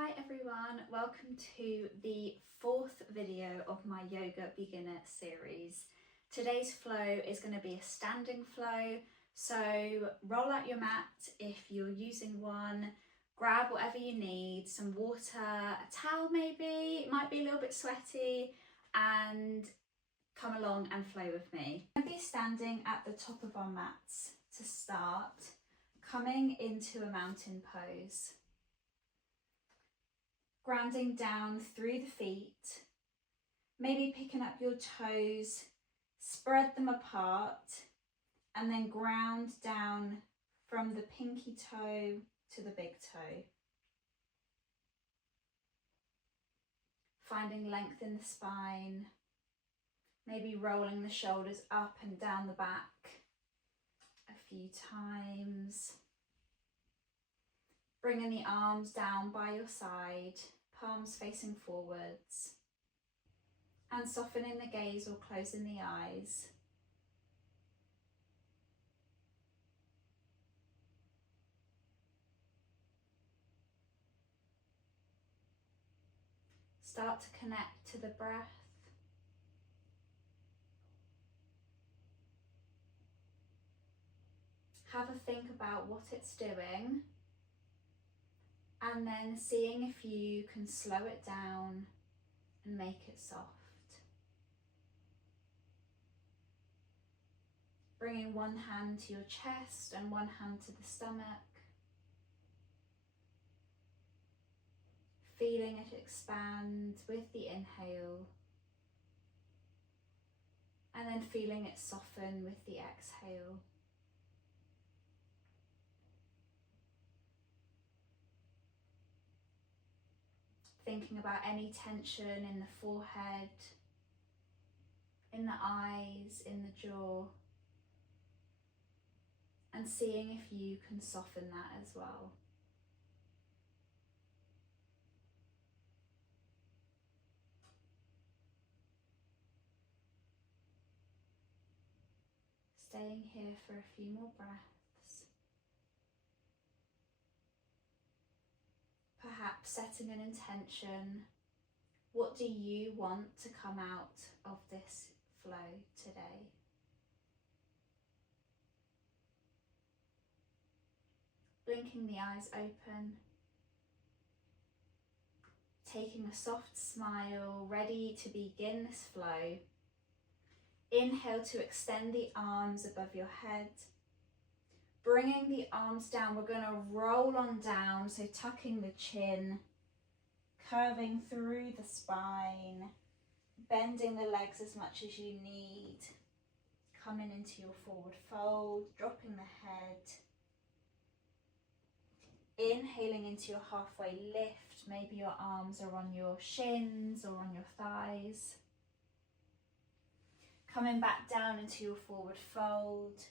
Hi everyone, welcome to the fourth video of my yoga beginner series. Today's flow is going to be a standing flow, so roll out your mat if you're using one, grab whatever you need, some water, a towel maybe, it might be a little bit sweaty, and come along and flow with me. I'm going to be standing at the top of our mats to start, coming into a mountain pose. Grounding down through the feet, maybe picking up your toes, spread them apart, and then ground down from the pinky toe to the big toe. Finding length in the spine, maybe rolling the shoulders up and down the back a few times. Bringing the arms down by your side, palms facing forwards, and softening the gaze or closing the eyes. Start to connect to the breath. Have a think about what it's doing, and then seeing if you can slow it down and make it soft. Bringing one hand to your chest and one hand to the stomach. Feeling it expand with the inhale, and then feeling it soften with the exhale. Thinking about any tension in the forehead, in the eyes, in the jaw, and seeing if you can soften that as well. Staying here for a few more breaths. Perhaps setting an intention. What do you want to come out of this flow today? Blinking the eyes open. Taking a soft smile, ready to begin this flow. Inhale to extend the arms above your head. Bringing the arms down, we're going to roll on down, so tucking the chin, curving through the spine, bending the legs as much as you need, coming into your forward fold, dropping the head, inhaling into your halfway lift, maybe your arms are on your shins or on your thighs, coming back down into your forward fold.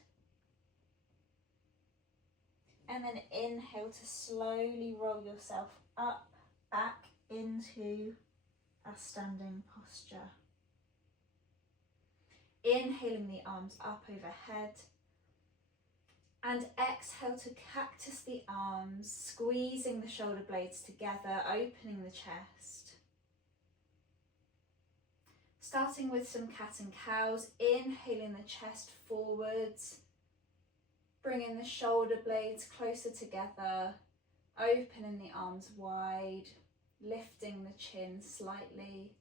And then inhale to slowly roll yourself up, back into a standing posture. Inhaling the arms up overhead. And exhale to cactus the arms, squeezing the shoulder blades together, opening the chest. Starting with some cat and cows, inhaling the chest forwards. Bringing the shoulder blades closer together, opening the arms wide, lifting the chin slightly.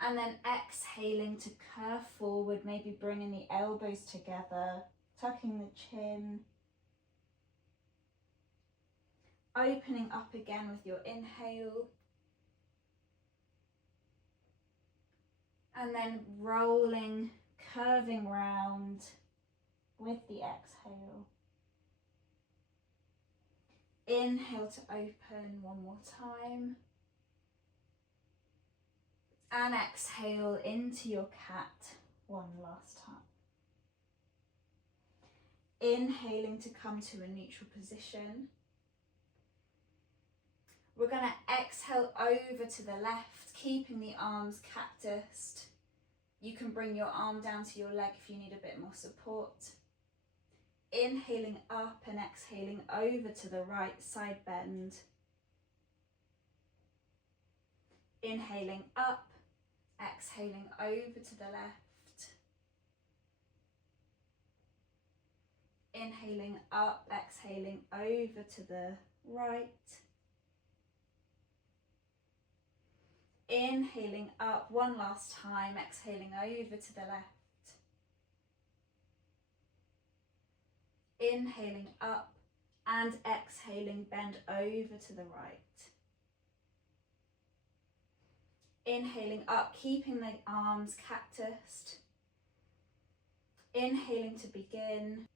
And then exhaling to curve forward, maybe bringing the elbows together, tucking the chin. Opening up again with your inhale. And then rolling, curving round with the exhale. Inhale to open one more time. And exhale into your cat one last time. Inhaling to come to a neutral position. We're going to exhale over to the left, keeping the arms cactused. You can bring your arm down to your leg if you need a bit more support. Inhaling up and exhaling over to the right side bend. Inhaling up, exhaling over to the left. Inhaling up, exhaling over to the right. Inhaling up one last time, exhaling over to the left. Inhaling up and exhaling, bend over to the right. Inhaling up, keeping the arms cactused. Inhaling to begin.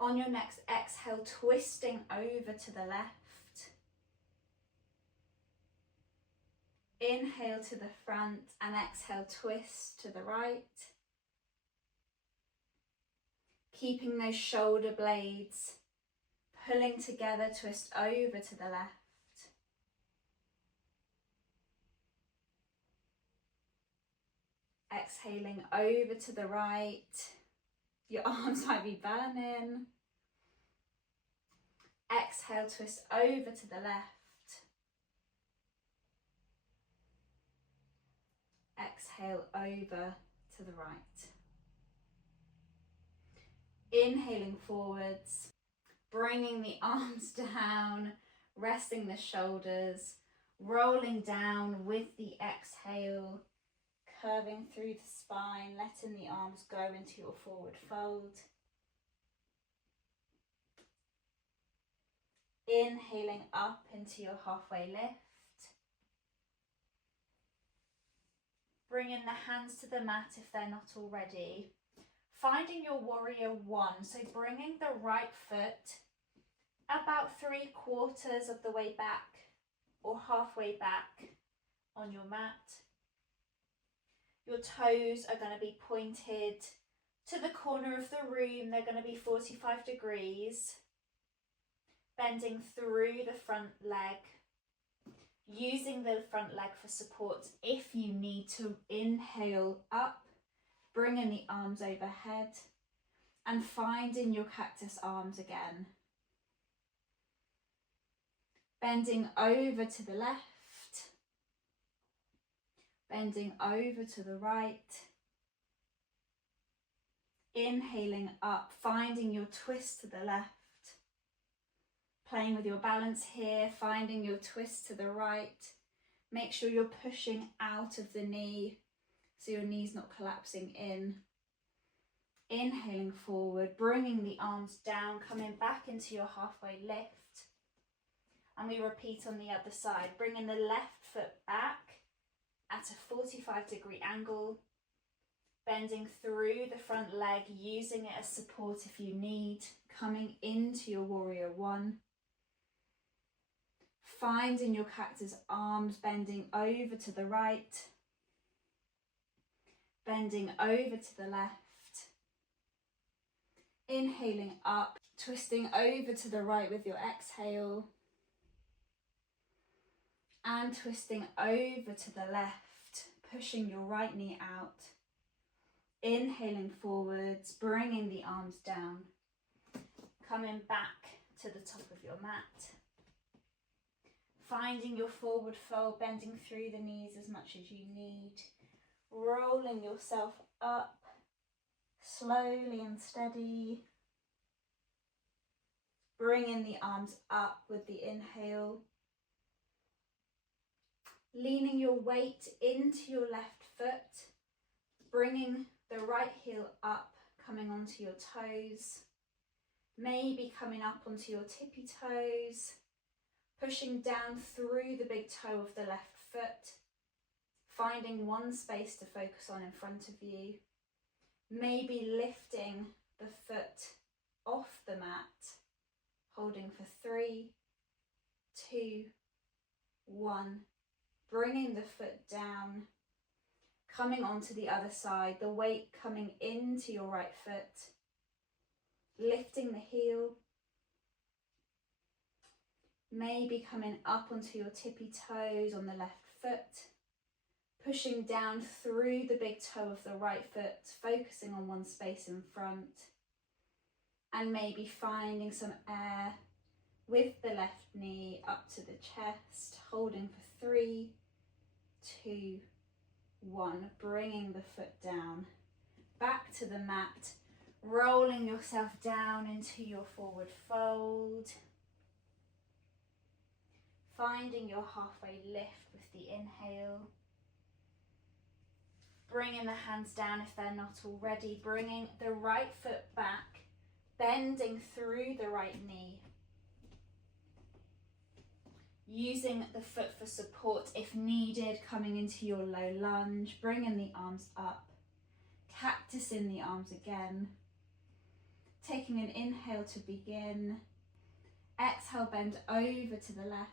On your next exhale, twisting over to the left. Inhale to the front and exhale, twist to the right. Keeping those shoulder blades pulling together, twist over to the left. Exhaling over to the right. Your arms might be burning. Exhale, twist over to the left. Exhale over to the right. Inhaling forwards, bringing the arms down, resting the shoulders, rolling down with the exhale, curving through the spine, letting the arms go into your forward fold. Inhaling up into your halfway lift. Bringing the hands to the mat if they're not already. Finding your warrior one, so bringing the right foot about 3/4 of the way back or halfway back on your mat. Your toes are going to be pointed to the corner of the room. They're going to be 45 degrees. Bending through the front leg. Using the front leg for support if you need to. Inhale up, bringing the arms overhead and finding your cactus arms again. Bending over to the left. Bending over to the right. Inhaling up, finding your twist to the left. Playing with your balance here, finding your twist to the right. Make sure you're pushing out of the knee so your knee's not collapsing in. Inhaling forward, bringing the arms down, coming back into your halfway lift. And we repeat on the other side, bringing the left foot back at a 45-degree angle, bending through the front leg, using it as support if you need, coming into your warrior one. Finding your cactus arms, bending over to the right, bending over to the left. Inhaling up, twisting over to the right with your exhale. And twisting over to the left, pushing your right knee out. Inhaling forwards, bringing the arms down. Coming back to the top of your mat. Finding your forward fold, bending through the knees as much as you need. Rolling yourself up, slowly and steady. Bringing the arms up with the inhale. Leaning your weight into your left foot. Bringing the right heel up, coming onto your toes. Maybe coming up onto your tippy toes. Pushing down through the big toe of the left foot, finding one space to focus on in front of you. Maybe lifting the foot off the mat, holding for 3, 2, 1. Bringing the foot down, coming onto the other side, the weight coming into your right foot, lifting the heel. Maybe coming up onto your tippy toes on the left foot, pushing down through the big toe of the right foot, focusing on one space in front, and maybe finding some air with the left knee up to the chest, holding for 3, 2, 1. Bringing the foot down, back to the mat, rolling yourself down into your forward fold. Finding your halfway lift with the inhale. Bringing the hands down if they're not already. Bringing the right foot back, bending through the right knee. Using the foot for support if needed, coming into your low lunge, bringing the arms up, cactus in the arms again. Taking an inhale to begin. Exhale, bend over to the left.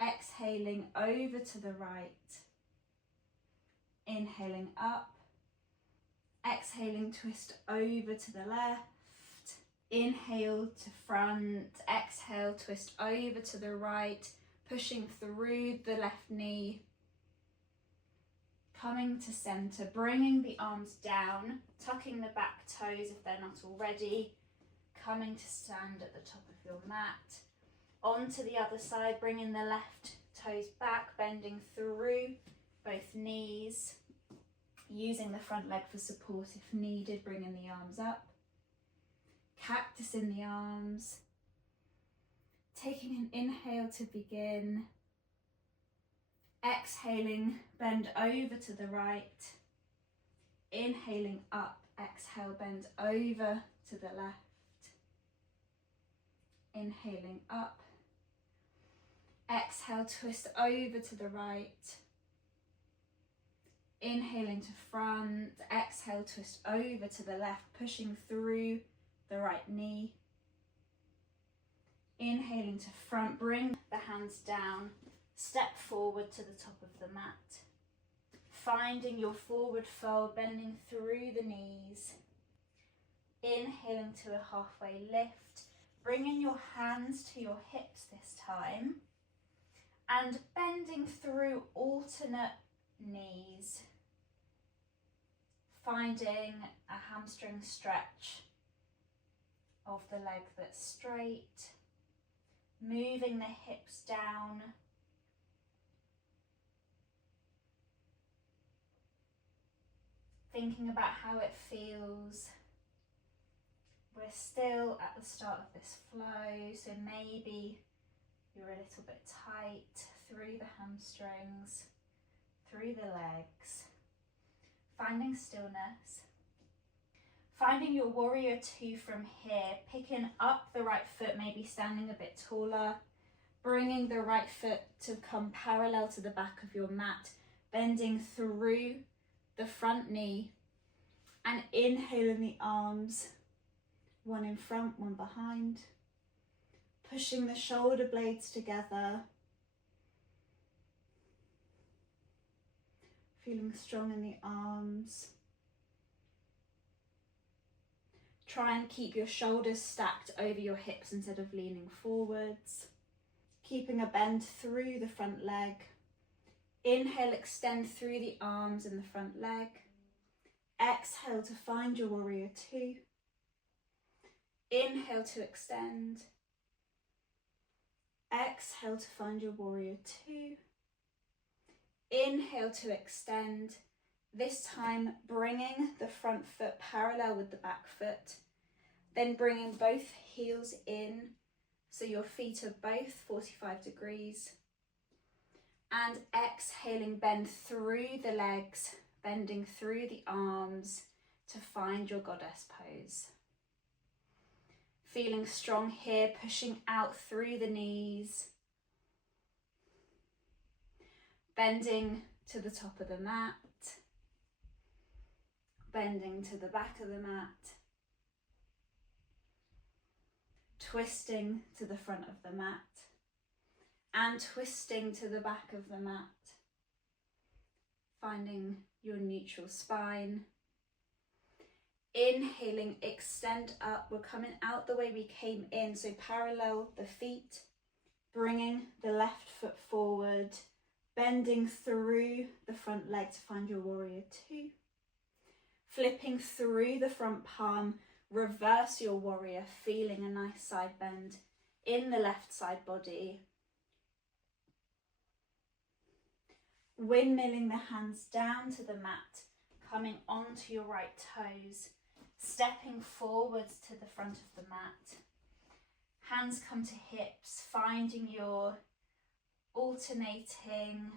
Exhaling over to the right. Inhaling up. Exhaling, twist over to the left. Inhale to front, exhale, twist over to the right, pushing through the left knee. Coming to center, bringing the arms down, tucking the back toes if they're not already. Coming to stand at the top of your mat. Onto the other side, bringing the left toes back, bending through both knees. Using the front leg for support if needed, bringing the arms up. Cactus in the arms. Taking an inhale to begin. Exhaling, bend over to the right. Inhaling up, exhale, bend over to the left. Inhaling up. Exhale, twist over to the right. Inhaling to front, exhale, twist over to the left, pushing through the right knee. Inhaling to front, bring the hands down, step forward to the top of the mat. Finding your forward fold, bending through the knees. Inhaling to a halfway lift, bringing your hands to your hips this time, and bending through alternate knees. Finding a hamstring stretch of the leg that's straight, moving the hips down, thinking about how it feels. We're still at the start of this flow, so maybe you're a little bit tight through the hamstrings, through the legs. Finding stillness. Finding your warrior 2 from here, picking up the right foot, maybe standing a bit taller, bringing the right foot to come parallel to the back of your mat, bending through the front knee, and inhaling the arms, one in front, one behind, pushing the shoulder blades together, feeling strong in the arms. Try and keep your shoulders stacked over your hips instead of leaning forwards. Keeping a bend through the front leg. Inhale, extend through the arms and the front leg. Exhale to find your warrior 2. Inhale to extend. Exhale to find your warrior 2. Inhale to extend. This time bringing the front foot parallel with the back foot, then bringing both heels in so your feet are both 45 degrees, and exhaling, bend through the legs, bending through the arms to find your goddess pose. Feeling strong here, pushing out through the knees, bending to the top of the mat, bending to the back of the mat, twisting to the front of the mat, and twisting to the back of the mat, finding your neutral spine. Inhaling, extend up. We're coming out the way we came in, so parallel the feet, bringing the left foot forward, bending through the front leg to find your warrior 2. Flipping through the front palm, reverse your warrior, feeling a nice side bend in the left side body. Windmilling the hands down to the mat, coming onto your right toes, stepping forwards to the front of the mat. Hands come to hips, finding your alternating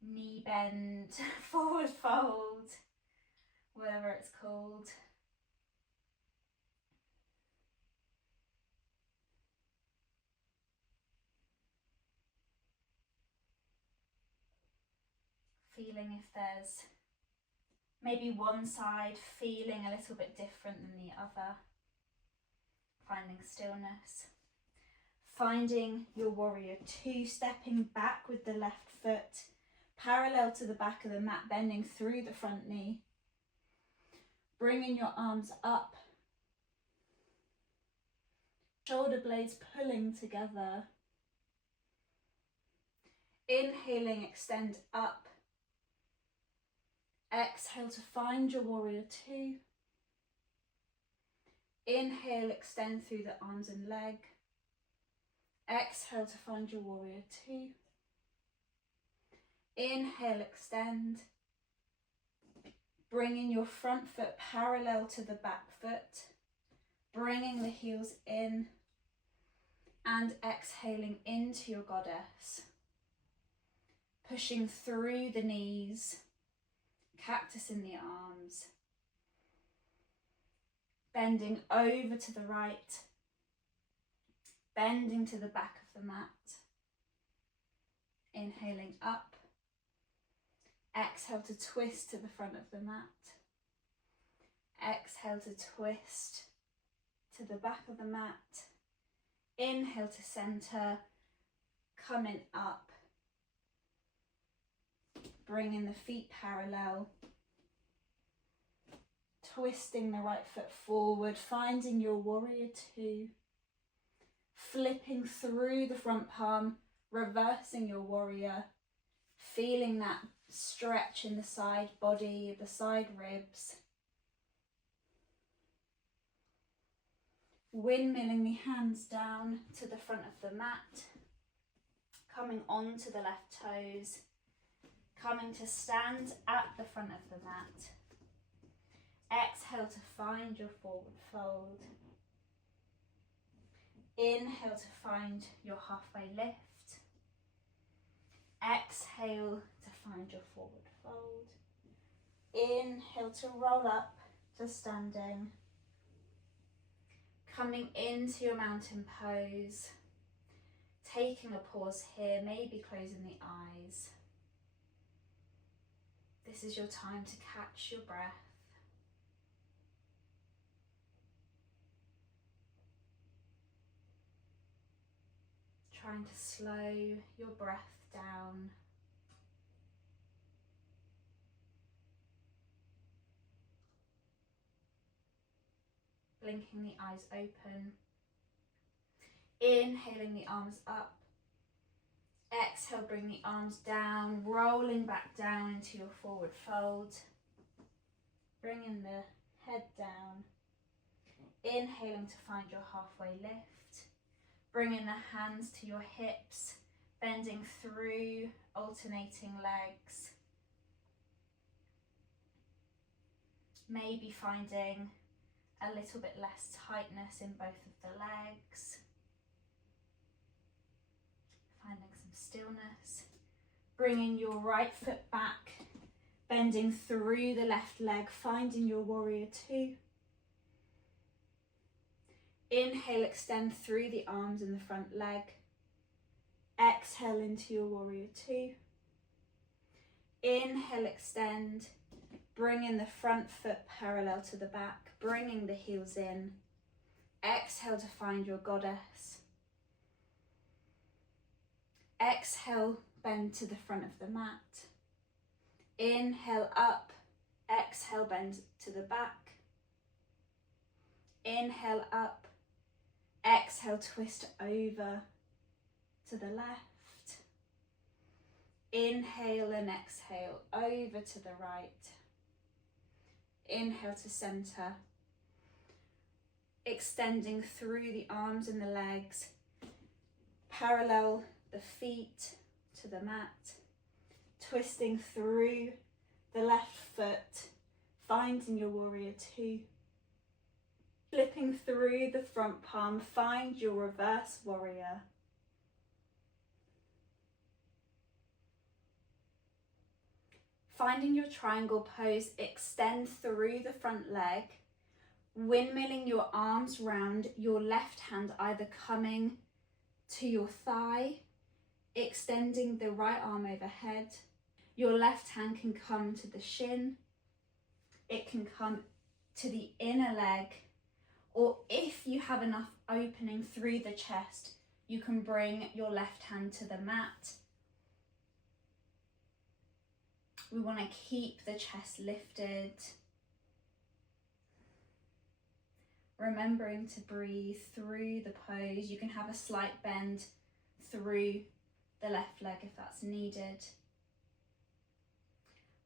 knee bend, forward fold, whatever it's called. Feeling if there's maybe one side feeling a little bit different than the other. Finding stillness. Finding your warrior two, stepping back with the left foot, parallel to the back of the mat, bending through the front knee. Bringing your arms up. Shoulder blades pulling together. Inhaling, extend up. Exhale to find your warrior two. Inhale, extend through the arms and leg. Exhale to find your warrior two. Inhale, extend. Bringing your front foot parallel to the back foot. Bringing the heels in. And exhaling into your goddess. Pushing through the knees. Cactus in the arms. Bending over to the right. Bending to the back of the mat. Inhaling up. Exhale to twist to the front of the mat. Exhale to twist to the back of the mat. Inhale to center. Coming up. Bringing the feet parallel. Twisting the right foot forward, finding your warrior two. Flipping through the front palm, reversing your warrior. Feeling that stretch in the side body, the side ribs. Windmilling the hands down to the front of the mat. Coming onto the left toes. Coming to stand at the front of the mat. Exhale to find your forward fold. Inhale to find your halfway lift. Exhale to find your forward fold. Inhale to roll up to standing. Coming into your mountain pose. Taking a pause here, maybe closing the eyes. This is your time to catch your breath. Trying to slow your breath down. Blinking the eyes open. Inhaling the arms up. Exhale, bring the arms down, rolling back down into your forward fold. Bringing the head down. Inhaling to find your halfway lift. Bringing the hands to your hips, bending through, alternating legs. Maybe finding a little bit less tightness in both of the legs. Finding some stillness. Bringing your right foot back, bending through the left leg, finding your warrior two. Inhale, extend through the arms and the front leg. Exhale into your warrior two. Inhale, extend. Bringing the front foot parallel to the back, bringing the heels in. Exhale to find your goddess. Exhale, bend to the front of the mat. Inhale up. Exhale, bend to the back. Inhale up. Exhale, twist over to the left. Inhale and exhale over to the right. Inhale to center. Extending through the arms and the legs. Parallel the feet to the mat. twisting through the left foot, finding your warrior two. Flipping through the front palm, find your reverse warrior. Finding your triangle pose, extend through the front leg, windmilling your arms round, your left hand either coming to your thigh, extending the right arm overhead. Your left hand can come to the shin, it can come to the inner leg, or if you have enough opening through the chest, you can bring your left hand to the mat. We want to keep the chest lifted. Remembering to breathe through the pose. You can have a slight bend through the left leg if that's needed.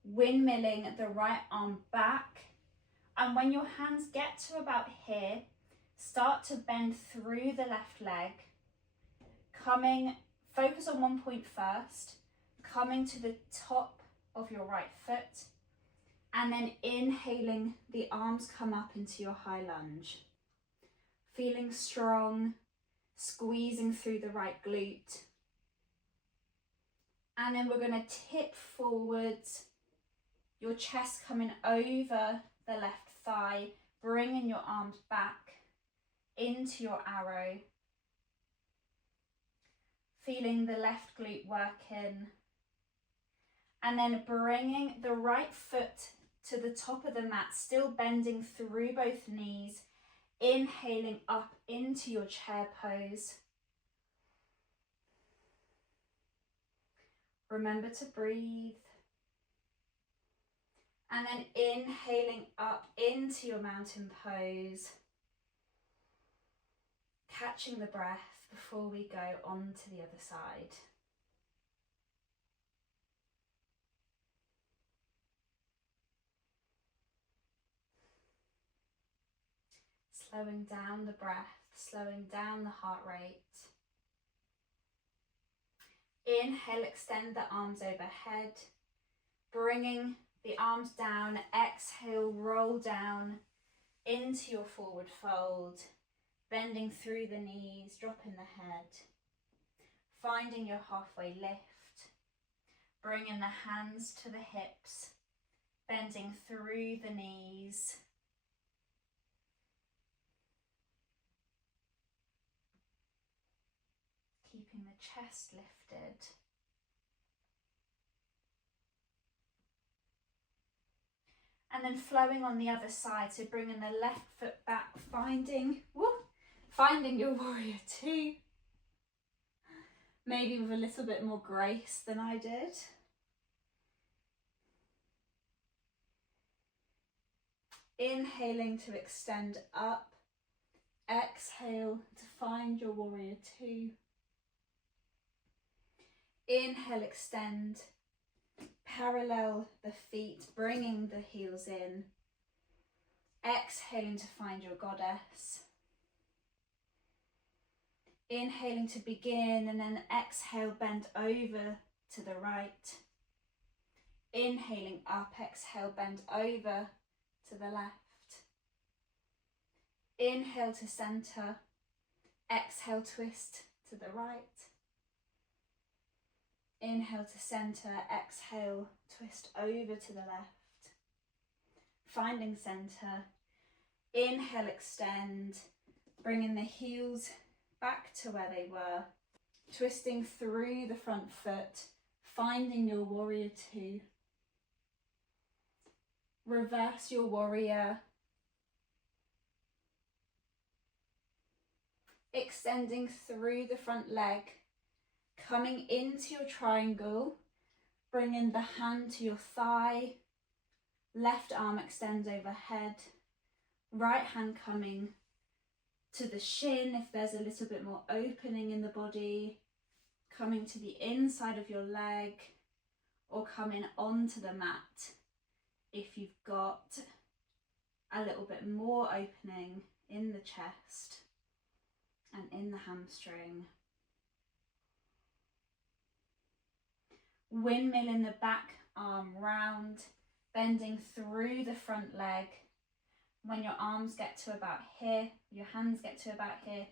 Windmilling the right arm back. And when your hands get to about here, start to bend through the left leg. Focus on one point first, coming to the top of your right foot, and then inhaling, the arms come up into your high lunge. Feeling strong, squeezing through the right glute. And then we're going to tip forwards, your chest coming over the left thigh, bringing your arms back into your arrow. Feeling the left glute working. And then bringing the right foot to the top of the mat, still bending through both knees, inhaling up into your chair pose. Remember to breathe. And then inhaling up into your mountain pose. Catching the breath before we go on to the other side. Slowing down the breath, slowing down the heart rate. Inhale, extend the arms overhead, bringing the arms down. Exhale, roll down into your forward fold, bending through the knees, dropping the head, finding your halfway lift, bringing the hands to the hips, bending through the knees. Keeping the chest lifted. And then flowing on the other side, so bringing the left foot back, finding your warrior two. Maybe with a little bit more grace than I did. Inhaling to extend up. Exhale to find your warrior two. Inhale, extend, parallel the feet, bringing the heels in. Exhaling to find your goddess. Inhaling to begin, and then exhale, bend over to the right. Inhaling up, exhale, bend over to the left. Inhale to center, exhale, twist to the right. Inhale to center, exhale, twist over to the left. Finding center. Inhale, extend, bringing the heels back to where they were. Twisting through the front foot, finding your warrior two. Reverse your warrior. Extending through the front leg. Coming into your triangle, bringing the hand to your thigh, left arm extends overhead, right hand coming to the shin if there's a little bit more opening in the body, coming to the inside of your leg, or coming onto the mat if you've got a little bit more opening in the chest and in the hamstring. Windmill in the back arm round, bending through the front leg. When your arms get to about here, your hands get to about here,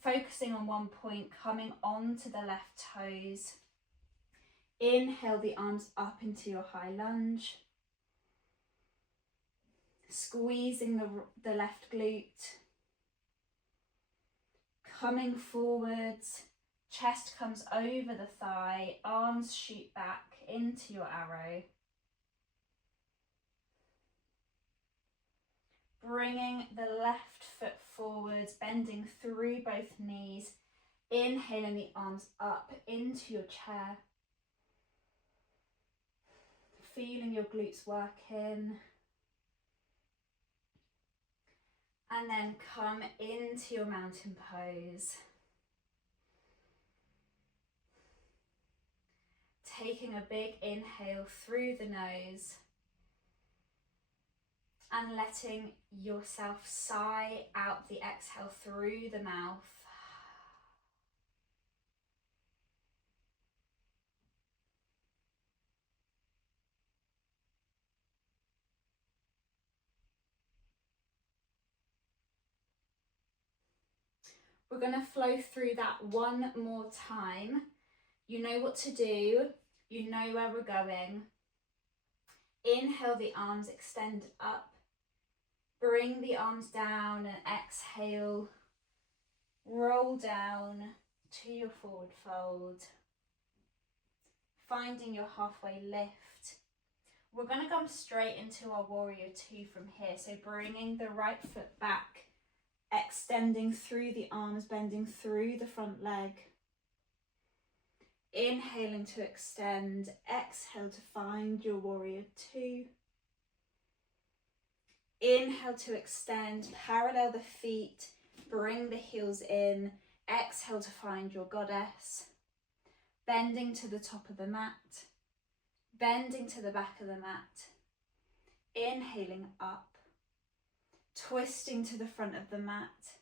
focusing on one point, coming onto the left toes. Inhale the arms up into your high lunge. Squeezing the left glute. Coming forwards, chest comes over the thigh, arms shoot back into your arrow. Bringing the left foot forwards, bending through both knees. Inhaling the arms up into your chair. Feeling your glutes working. And then come into your mountain pose. Taking a big inhale through the nose. And letting yourself sigh out the exhale through the mouth. We're going to flow through that one more time. You know what to do. You know where we're going. Inhale, the arms extend up. Bring the arms down and exhale. Roll down to your forward fold. Finding your halfway lift. We're going to come straight into our warrior two from here. So bringing the right foot back, extending through the arms, bending through the front leg. Inhaling to extend, exhale to find your warrior two. Inhale to extend, parallel the feet, bring the heels in, exhale to find your goddess. Bending to the top of the mat, bending to the back of the mat. Inhaling up, twisting to the front of the mat,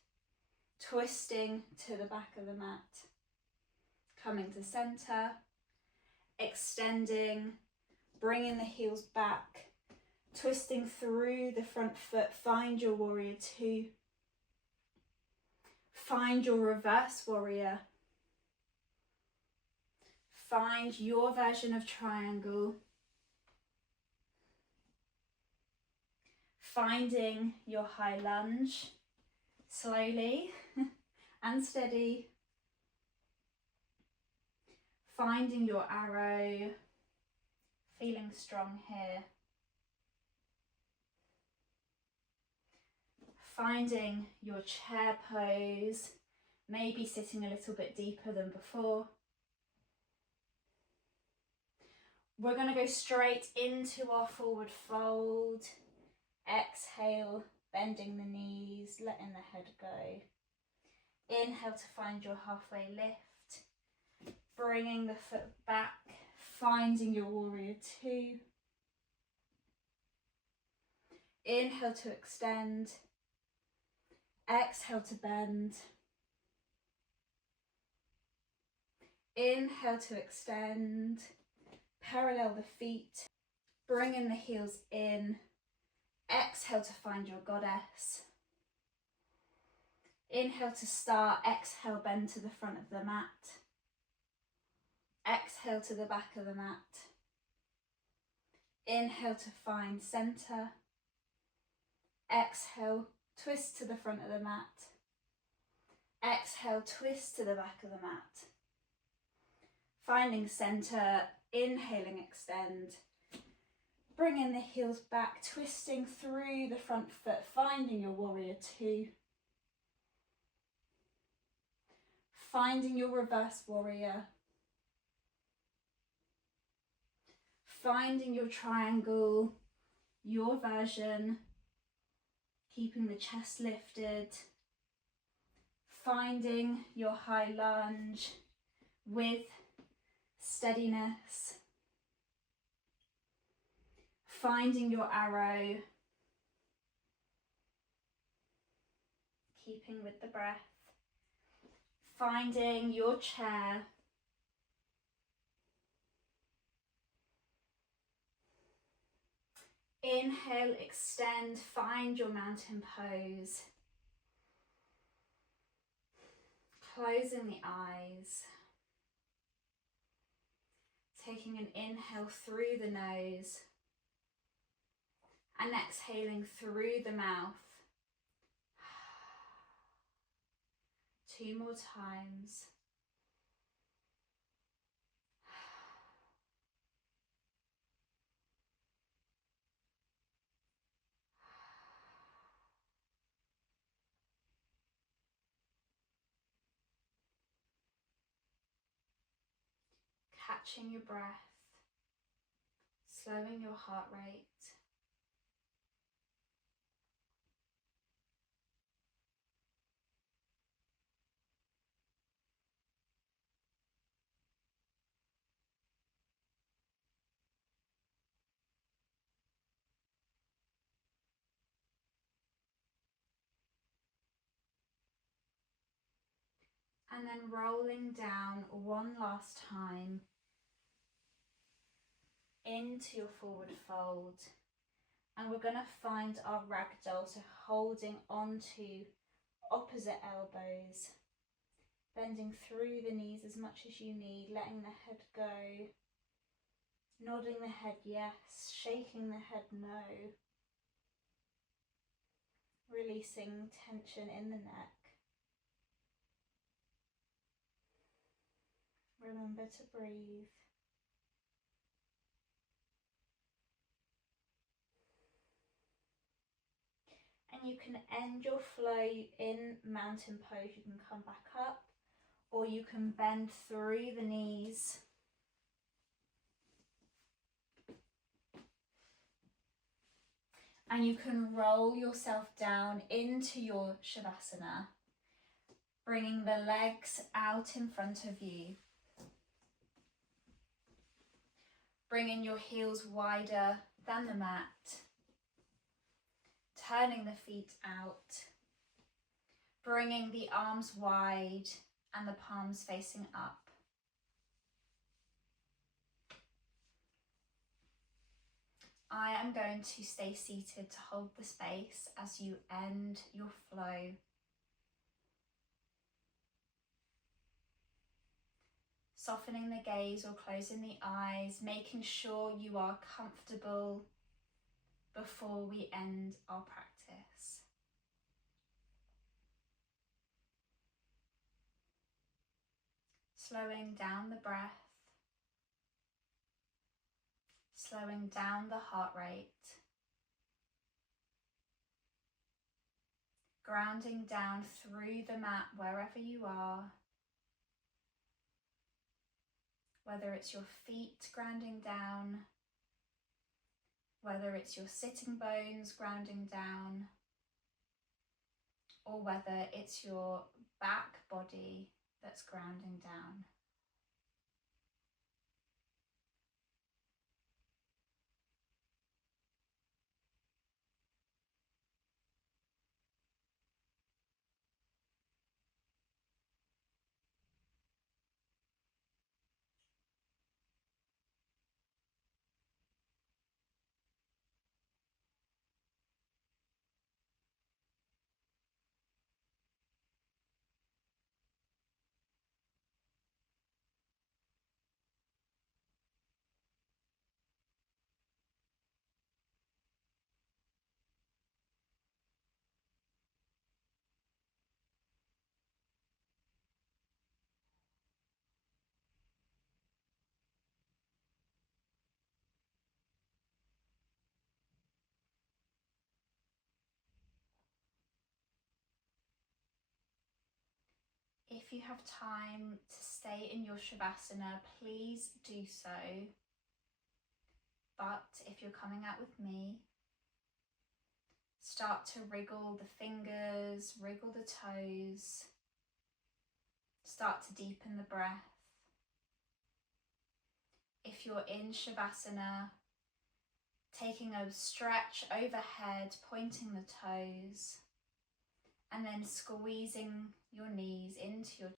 twisting to the back of the mat. Coming to center, extending, bringing the heels back, twisting through the front foot, find your warrior two. Find your reverse warrior. Find your version of triangle. Finding your high lunge, slowly and steady. Finding your arrow, feeling strong here. Finding your chair pose, maybe sitting a little bit deeper than before. We're going to go straight into our forward fold. Exhale, bending the knees, letting the head go. Inhale to find your halfway lift. Bringing the foot back, finding your warrior two. Inhale to extend. Exhale to bend. Inhale to extend. Parallel the feet. Bringing the heels in. Exhale to find your goddess. Inhale to start. Exhale, bend to the front of the mat. Exhale to the back of the mat. Inhale to find center. Exhale, twist to the front of the mat. Exhale, twist to the back of the mat. Finding center, inhaling, extend. Bringing the heels back, twisting through the front foot, finding your warrior two. Finding your reverse warrior. Finding your triangle, your version, keeping the chest lifted. Finding your high lunge with steadiness. Finding your arrow, keeping with the breath. Finding your chair. Inhale, extend, find your mountain pose. Closing the eyes. Taking an inhale through the nose and exhaling through the mouth. 2 more times. Catching your breath, slowing your heart rate. And then rolling down one last time into your forward fold. And we're going to find our ragdoll, so holding onto opposite elbows, bending through the knees as much as you need, letting the head go, nodding the head yes, shaking the head no, releasing tension in the neck. Remember to breathe. And you can end your flow in mountain pose. You can come back up, or you can bend through the knees. And you can roll yourself down into your shavasana, bringing the legs out in front of you. Bringing your heels wider than the mat. Turning the feet out. Bringing the arms wide and the palms facing up. I am going to stay seated to hold the space as you end your flow. Softening the gaze or closing the eyes, making sure you are comfortable before we end our practice. Slowing down the breath. Slowing down the heart rate. Grounding down through the mat wherever you are. Whether it's your feet grounding down, whether it's your sitting bones grounding down, or whether it's your back body that's grounding down. If you have time to stay in your shavasana, please do so. But if you're coming out with me, start to wriggle the fingers, wriggle the toes. Start to deepen the breath. If you're in shavasana, taking a stretch overhead, pointing the toes, and then squeezing your knees into your